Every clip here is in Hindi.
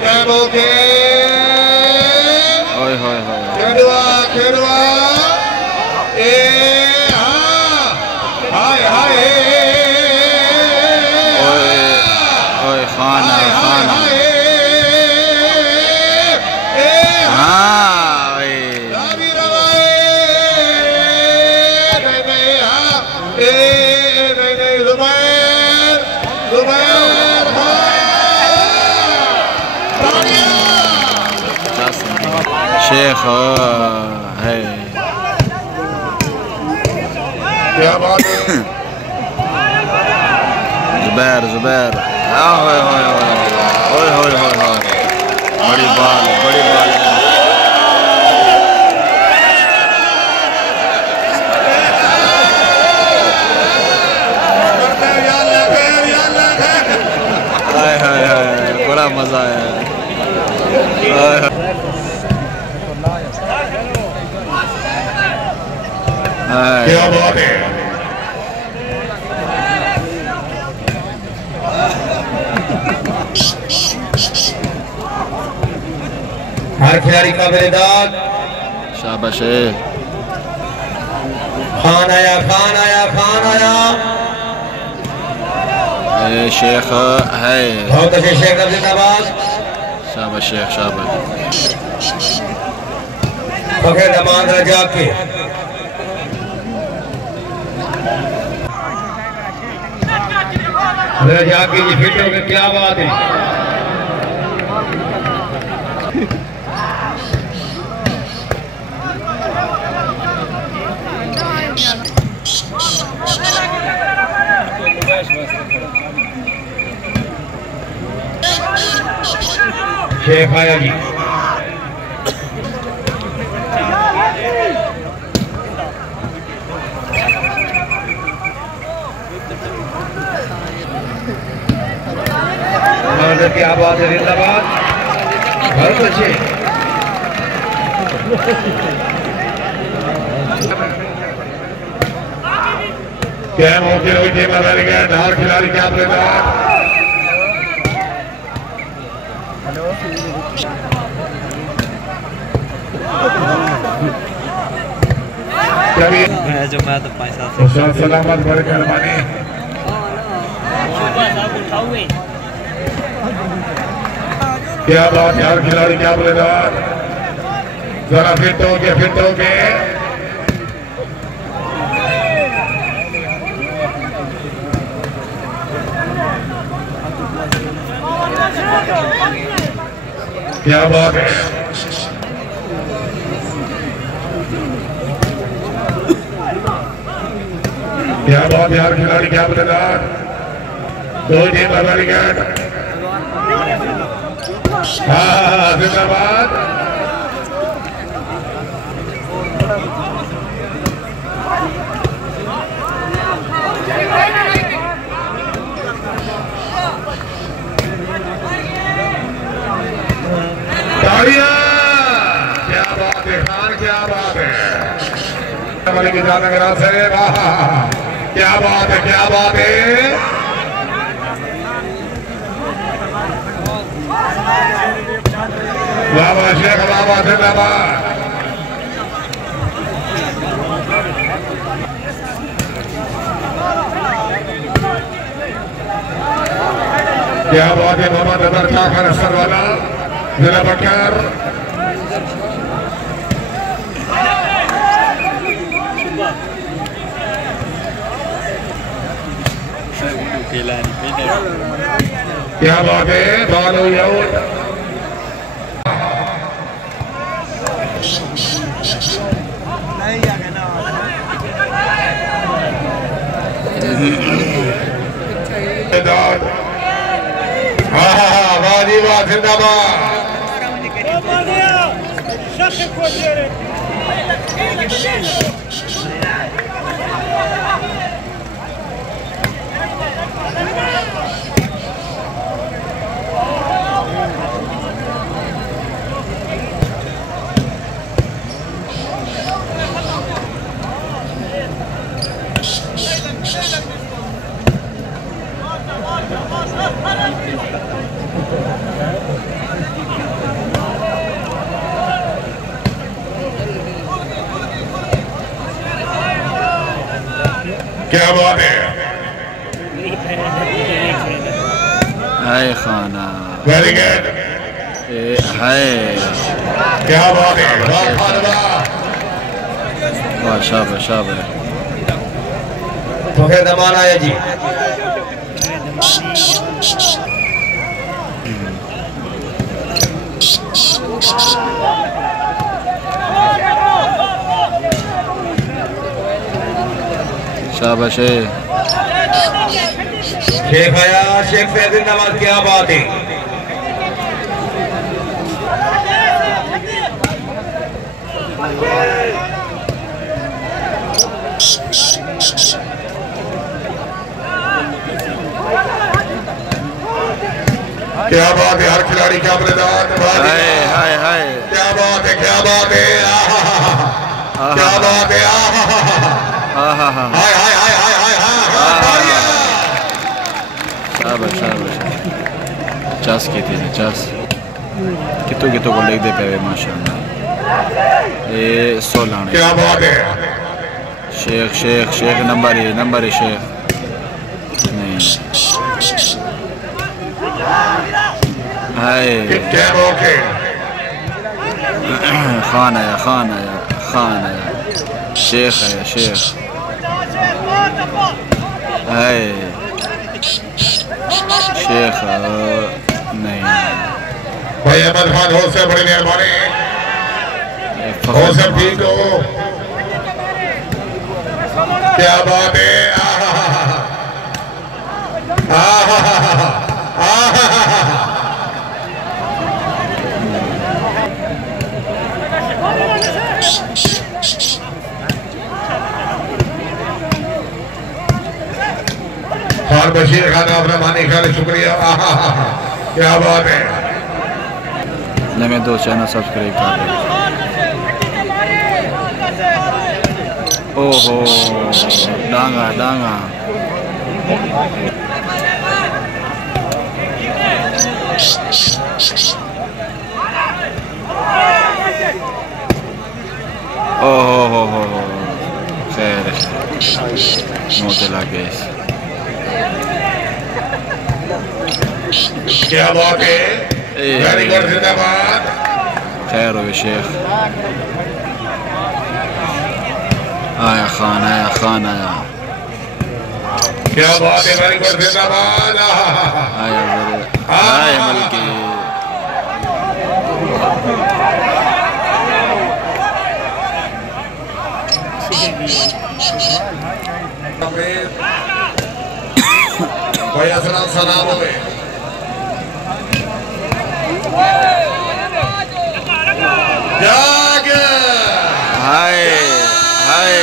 Kabuki. Oi, oi, oi. Kedua. Hai. Oi, khana. Sheikh है क्या बात है जुबैर ओए बड़ी बाल है बड़ा मजा आया क्या बात है हर खिलाड़ी का बेदाग शाबाश खान आया शेख है बहुत अच्छे शेख जिंदाबाद शाबाश शेख शाबाश फखर दमाद रजाक के रजाक की जी फिट हो गए क्या बात है शेख आया जी क्या बात है जिंदाबाद बहुत अच्छे क्या मौके हुई टीम लगा गया ढाल खिलाड़ी क्या प्लेदार जो मैं तो पैसा सलामत बड़े मेहरबानी क्या बात यार खिलाड़ी क्या बोलेदार जरा फिट हो गए क्या बात है क्या बात यार खिलाड़ी क्या बोलेदार दो टीम हमारी गेट हाँ जिंदाबाद तालियां क्या बात है खान क्या बात है की जानगरा से वाह क्या बात है बाबा शेख बाबा जिंदाबाद क्या बात है मोहम्मद अदर खाखर असर वाला जिला बकर क्या बात है बालो याउद वादी वाह जिंदाबाद क्या बात है, हाय खाना, वेरी गुड, हाय, क्या बात है, वाह वाह, शाबाश शाबाश। तो फिर दमान आया जी। शाबाश। शेख आया, शेख फैजुल नवाज, क्या बात है, क्या बात है, हर खिलाड़ी क्या बलिदान, हाय हाय हाय, क्या बात है, क्या बात है, क्या बात है, हाँ हाँ हाँ, हाय हाय हाय हाय हाय हाय, शाबाश शाबाश। चस की थी चस कितों कितों को लिख दे पे माशाल्लाह। ये 16 क्या बात है, शेख शेख शेख नंबर है शेख नहीं। हाय खान आया खान आया खान आया, शेख है शेख, हाय शेख नहीं। भाई अहमद खान हो से बड़ी मेहरबानी, हो सब ठीक हो, क्या बात है, खान बशीर खान अपना मानी खान शुक्रिया, क्या बात है। नए 2 चैनल सब्सक्राइब कर दे। ओहो डांगा डांगा, ओहो हो खैर मोते लगे। क्या बात है, वेरी गुड, जिंदाबाद, खैर हो शेख। आया खान आया खान आया, क्या बात है, वेरी गुड, जिंदाबाद, आया आया मलकी। भैया सलाम हो गए, जागे, हाय हाय,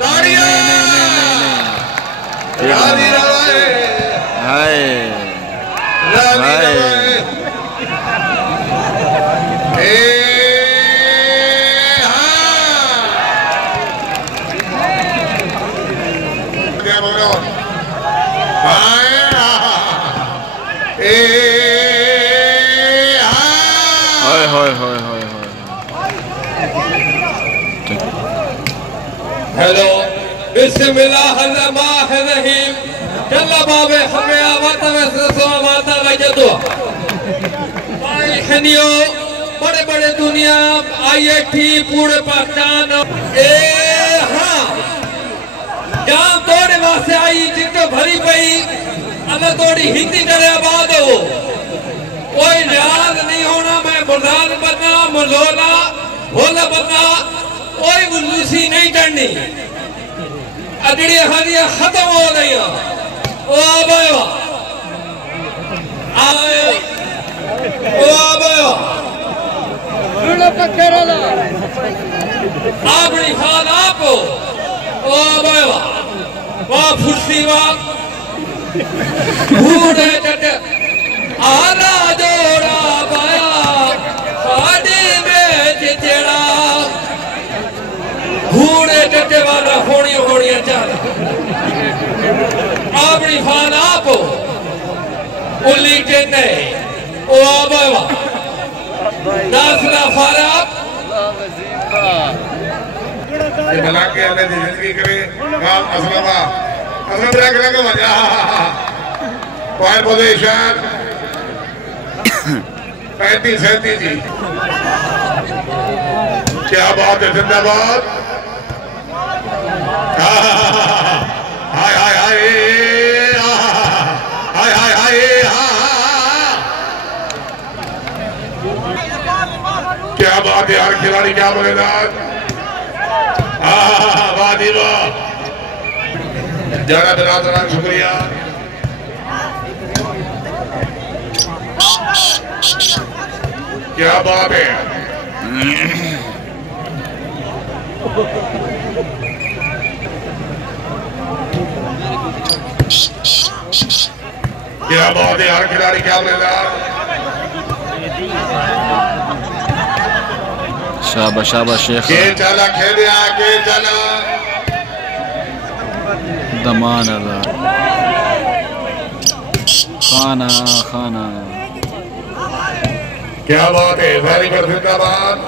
ताड़ियां, रानी रवाए, हाय रानी रवाए, क्या बोल रहा हूँ, हाय हाय हाय हाय। हेलो बिस्मिल्लाहिर्रहमानिर्रहीम, चला बाबे हमें आवता में माता लगे तो भाई हनियो बड़े बड़े दुनिया आइए थी पूरे पाकिस्तान ए हाँ जाम तोड़े वास्ते आई जितो भरी पई अल्लाह तोड़ी हिंदी करे आबाद हो, कोई लिहाज नहीं होना, मैं मुर्दान बनना मुजोला भोला बनना, कोई मुलूसी नहीं करनी, अगड़ी हादियां खत्म हो गई। ओ आबायो आए ओ आबायो अपनी खान आप ओ आबायो वाह फुर्सी वाह भूरे चट आला जोड़ा पाया साड़ी में चिचड़ा भूरे चटे वाला होड़ियों होड़ियां चल अपनी खान आप उली के नहीं ओ आबावा दासला फारा ये बना के हमने जिंदगी करे काम असलमा असलमा करेंगे मजा पॉइंट पोजीशन 35-37 जी क्या बात है जिंदाबाद हाय हाय हाय हाय हाय हाय क्या बात है यार खिलाड़ी क्या बोलेगा वाह जी वाह जरा बिरादरान शुक्रिया क्या बात है क्या बात है यार खिलाड़ी क्या बोलेगा शाबाश शाबाश शेख के चला खेल के चला दमान अल्लाह खाना खाना क्या बात है वेरी गुड जिंदाबाद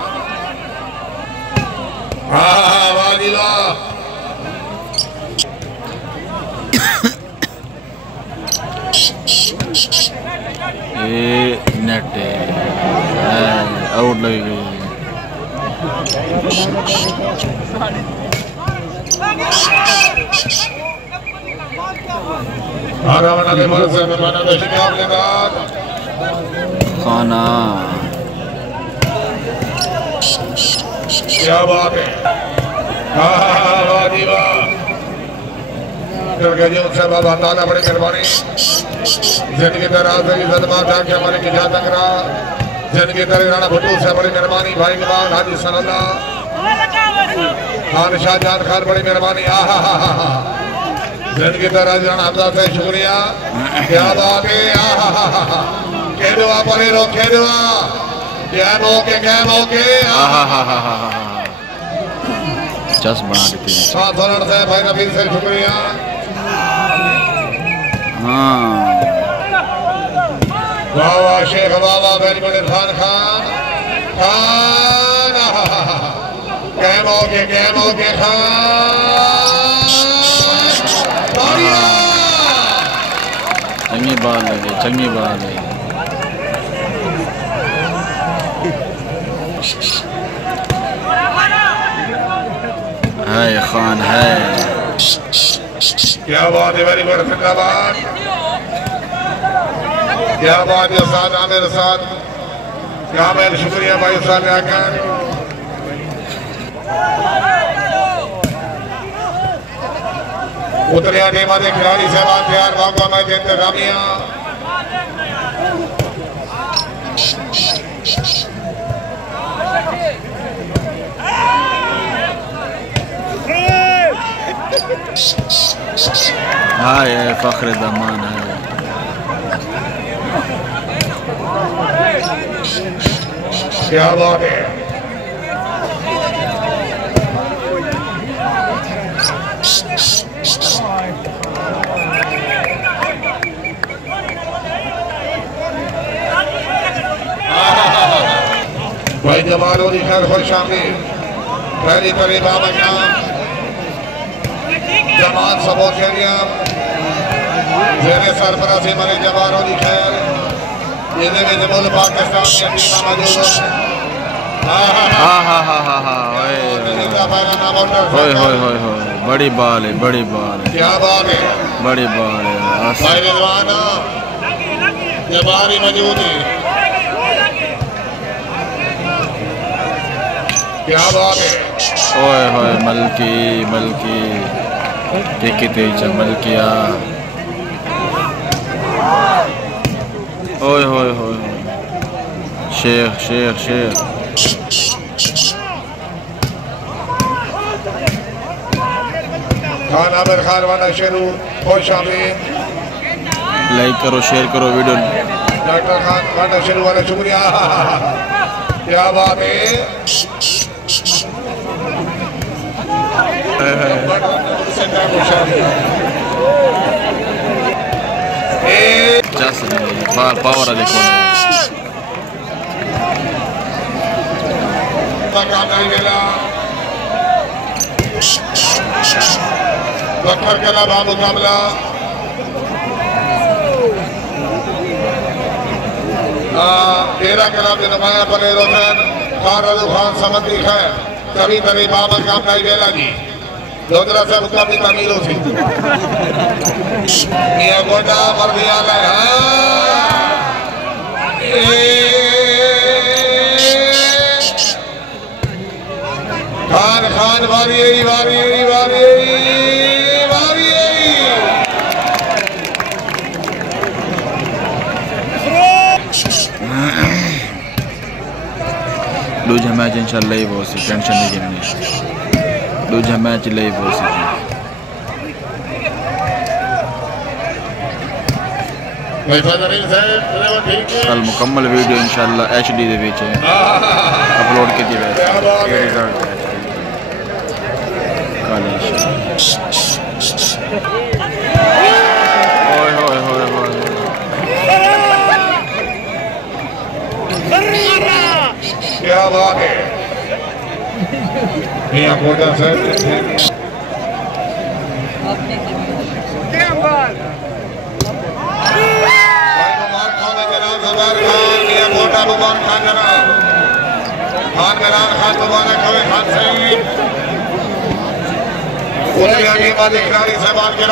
हाँ वाह जी वाह ये नेट आउट लगी गई खाना क्या बात है बाबा ताला बड़ी मेहरबानी जिंदगी दराज सदमा जाके हमारे की जाता करा जिंदगी तरह राणा भुट्टू से बड़ी मेहरबानी भाई के बाद हाजी सनल्ला खान शाहजहां खान बड़ी मेहरबानी जिंदगी तरह राणा हमजा से शुक्रिया क्या बात है खेलवा परे रो खेलवा क्या मौके चस बना देती है साथ से भाई नबील से शुक्रिया हाँ वाह वाह शेख बाबा वेरी गुड इरफान खान के चंगी बाल लगे चंगी बाल लगे है खान है क्या बात है वेरी गुड जिंदाबाद क्या बात है साथ आमिर साथ क्या मैं शुक्रिया भाई साहब आकर उतरिया टीमा के खिलाड़ी साहब तैयार भागवा मैच इंतजामिया हाँ ये फख्र दमान है क्या बात है भाई जमालो जी खैर खुश शामिल पहली तरीबा बजाम जमात सबो खेरिया जेरे सरफराजी मरे जवानों की खैर ये मुल्क पाकिस्तान की टीम मौजूद बड़ी बाल है बड़ी बाल है क्या बात है बड़ी बाल है भाई रिजवान जवानी मौजूद है क्या बात है ओए होए मलकी मलकी के तेज मलकिया ओए होए होए शेख शेख शेख खान आमिर खान वाला शेरू खुश शामिल लाइक करो शेयर करो वीडियो डॉक्टर खान वाला शेरू वाला शुक्रिया क्या बात है पावर देखो बकर कला बामुकाबला तेरा कलाम के नुमाया बने रोशन खान रजू खान समझी है कभी कभी बाबर काम का वेला जी दोदरा से मुकाबली तमीरों से ये गोटा मर गया ले खान खान वारी वारी वारी वारी दूजा मैच इंशाल्लाह ही बहुत सी टेंशन नहीं करनी दूजा मैच ले बहुत सी कल मुकम्मल वीडियो इंशाल्लाह HD दे विच अपलोड की दी वैसे रिजल्ट कल ओए होए होए होए क्या बात है मियां कोटा से मुबारक खान जनाब खान मिलान खान मुबारक खान सईद खिलाड़ी साहबान के